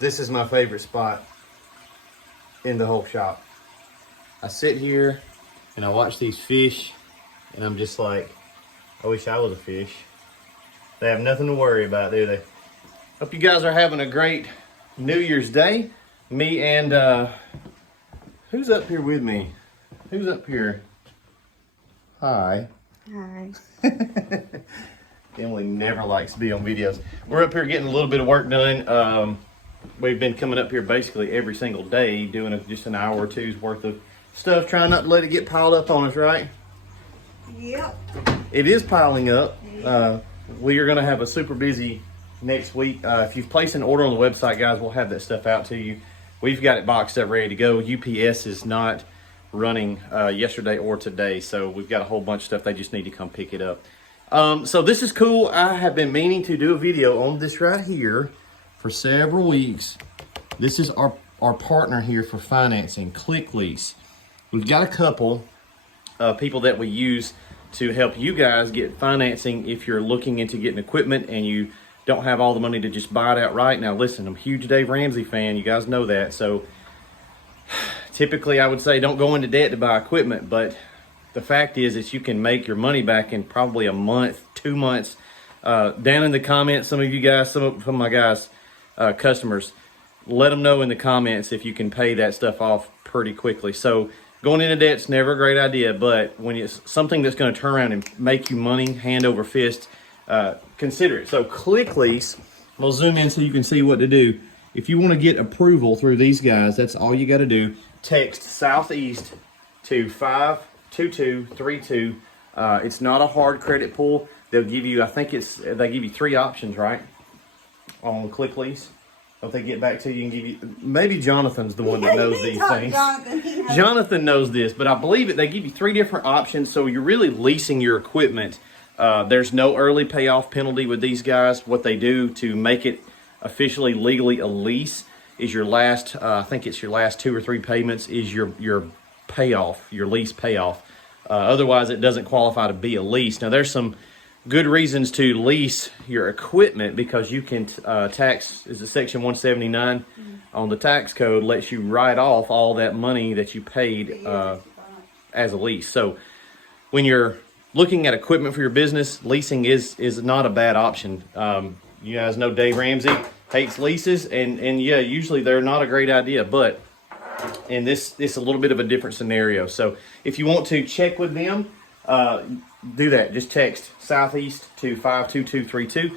This is my favorite spot in the whole shop. I sit here and I watch these fish and I'm just like, I wish I was a fish. They have nothing to worry about, do they? Hope you guys are having a great New Year's Day. Me and, who's up here with me? Who's up here? Hi. Hi. Emily never likes to be on videos. We're up here getting a little bit of work done. We've been coming up here basically every single day doing just an hour or two's worth of stuff, trying not to let it get piled up on us, right? Yep. It is piling up. We are going to have a super busy next week. If you've placed an order on the website, guys, we'll have that stuff out to you. We've got it boxed up, ready to go. UPS is not running yesterday or today, so we've got a whole bunch of stuff. They just need to come pick it up. So this is cool. I have been meaning to do a video on this right here for several weeks. This is our partner here for financing, ClickLease. We've got a couple people that we use to help you guys get financing if you're looking into getting equipment and you don't have all the money to just buy it outright. Now listen, I'm a huge Dave Ramsey fan. You guys know that. So typically I would say don't go into debt to buy equipment, but the fact is that you can make your money back in probably a month, 2 months. Down in the comments, some of you guys, some of my guys, customers, let them know in the comments if you can pay that stuff off pretty quickly. So going into debt's never a great idea, but when it's something that's going to turn around and make you money hand over fist, consider it. So ClickLease, we'll zoom in so you can see what to do. If you want to get approval through these guys, that's all you got to do. Text Southeast to 52232. It's not a hard credit pull. They'll give you, I think they give you 3 options, right? On ClickLease. Don't they get back to you and give you, maybe Jonathan's the one that knows these things. Jonathan knows this, but I believe they give you 3 different options, so you're really leasing your equipment. There's no early payoff penalty with these guys. What they do to make it officially legally a lease is your last, I think it's your last 2 or 3 payments is your payoff, your lease payoff. Otherwise, it doesn't qualify to be a lease. Now, there's some good reasons to lease your equipment because you can tax, is it section 179 on the tax code, lets you write off all that money that you paid as a lease. So when you're looking at equipment for your business, leasing is not a bad option. You guys know Dave Ramsey hates leases, and yeah, usually they're not a great idea, but in this a little bit of a different scenario. So if you want to check with them, do that. Just text Southeast to 52232.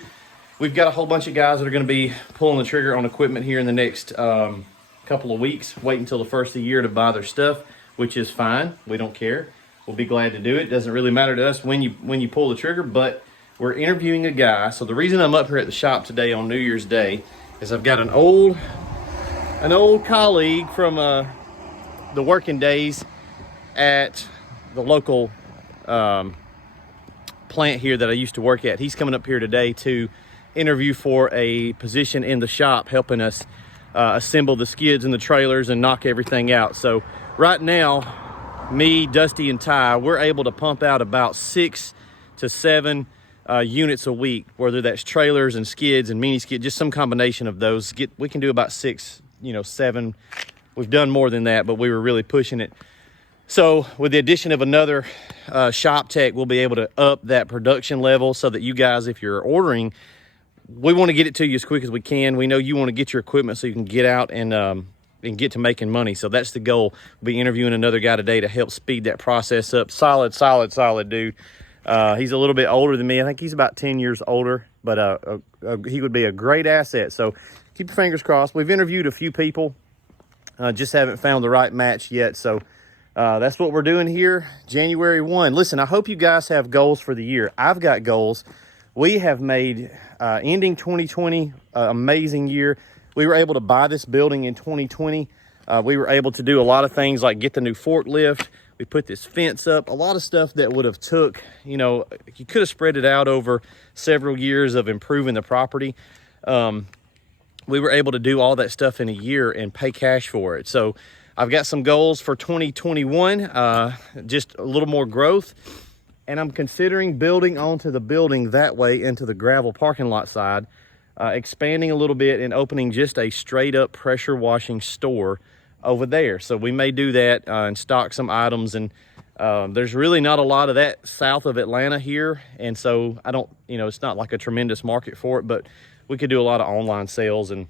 We've got a whole bunch of guys that are going to be pulling the trigger on equipment here in the next couple of weeks. Wait until the first of the year to buy their stuff, which is fine. We don't care. We'll be glad to do it. Doesn't really matter to us when you pull the trigger, but we're interviewing a guy. So the reason I'm up here at the shop today on New Year's Day is I've got an old colleague from the working days at the local plant here that I used to work at. He's coming up here today to interview for a position in the shop, helping us assemble the skids and the trailers and knock everything out. So right now, me, Dusty, and Ty, we're able to pump out about 6 to 7 units a week, whether that's trailers and skids and mini skid, just some combination of those. We can do about 6, 7. We've done more than that, but we were really pushing it. So with the addition of another shop tech, we'll be able to up that production level so that you guys, if you're ordering, we want to get it to you as quick as we can. We know you want to get your equipment so you can get out and get to making money. So that's the goal. We'll be interviewing another guy today to help speed that process up. Solid dude. He's a little bit older than me. I think he's about 10 years older, but he would be a great asset. So keep your fingers crossed. We've interviewed a few people, just haven't found the right match yet. So that's what we're doing here, January 1. Listen, I hope you guys have goals for the year. I've got goals. We have made ending 2020 amazing year. We were able to buy this building in 2020. We were able to do a lot of things like get the new forklift. We put this fence up, a lot of stuff that would have took, you could have spread it out over several years of improving the property. We were able to do all that stuff in a year and pay cash for it. So I've got some goals for 2021, just a little more growth. And I'm considering building onto the building that way into the gravel parking lot side. expanding a little bit and opening just a straight up pressure washing store over there. So we may do that and stock some items. And there's really not a lot of that south of Atlanta here. And so I don't, it's not like a tremendous market for it, but we could do a lot of online sales and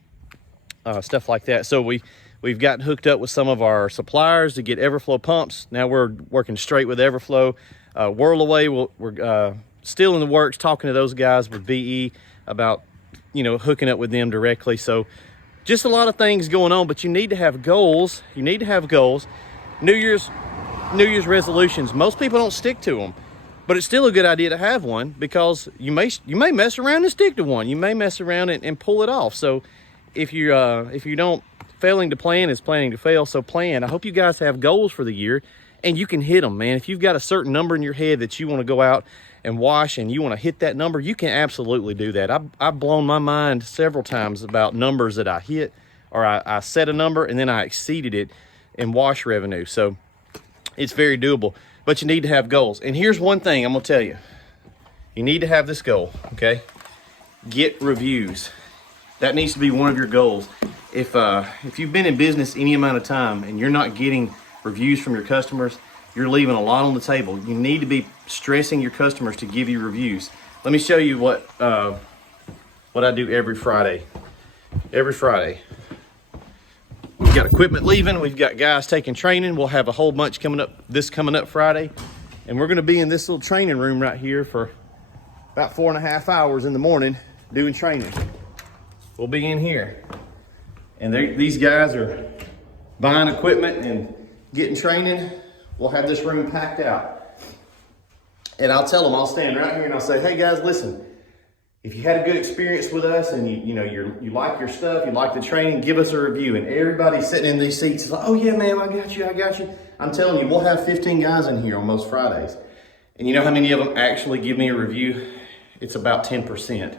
stuff like that. So we've gotten hooked up with some of our suppliers to get Everflow pumps. Now we're working straight with Everflow. Whirlaway, we're still in the works, talking to those guys with VE about, hooking up with them directly. So just a lot of things going on, but you need to have goals. You need to have goals. New Year's resolutions. Most people don't stick to them, but it's still a good idea to have one, because you may mess around and stick to one. You may mess around and pull it off. So if you don't, failing to plan is planning to fail. So plan. I hope you guys have goals for the year and you can hit them, man. If you've got a certain number in your head that you want to go out and wash and you want to hit that number, you can absolutely do that. I've blown my mind several times about numbers that I hit, or I set a number and then I exceeded it in wash revenue. So it's very doable, but you need to have goals. And here's one thing I'm gonna tell you. You need to have this goal, okay? Get reviews. That needs to be one of your goals. If you've been in business any amount of time and you're not getting reviews from your customers, you're leaving a lot on the table. You need to be stressing your customers to give you reviews. Let me show you what I do every Friday. Every Friday, we've got equipment leaving. We've got guys taking training. We'll have a whole bunch coming up Friday, and we're going to be in this little training room right here for about 4.5 hours in the morning doing training. We'll be in here, and these guys are buying equipment and getting training. We'll have this room packed out, and I'll tell them, I'll stand right here and I'll say, hey guys, listen, if you had a good experience with us and you like your stuff, you like the training, give us a review. And everybody sitting in these seats is like, oh yeah, man, I got you. I'm telling you, we'll have 15 guys in here on most Fridays. And you know how many of them actually give me a review? It's about 10%.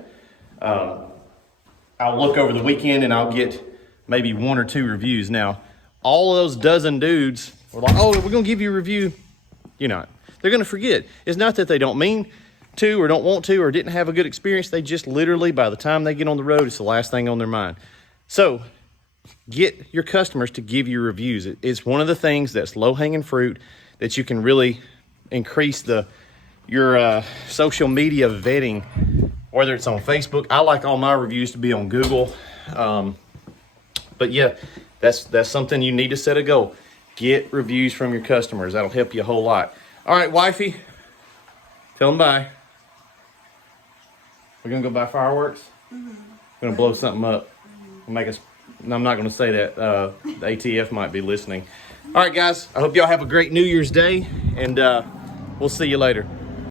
I'll look over the weekend and I'll get maybe 1 or 2 reviews. Now, all of those dozen dudes are like, oh, we're gonna give you a review. They're gonna forget. It's not that they don't mean to or don't want to or didn't have a good experience. They just literally, by the time they get on the road, it's the last thing on their mind. So get your customers to give you reviews. It's one of the things that's low-hanging fruit that you can really increase your social media vetting, whether it's on Facebook. I like all my reviews to be on Google. But yeah, that's something you need to set a goal. Get reviews from your customers. That'll help you a whole lot. All right, wifey, tell them bye. We're gonna go buy fireworks. We're gonna blow something up. Make us. I'm not gonna say that. The ATF might be listening. All right, guys. I hope y'all have a great New Year's Day, and we'll see you later.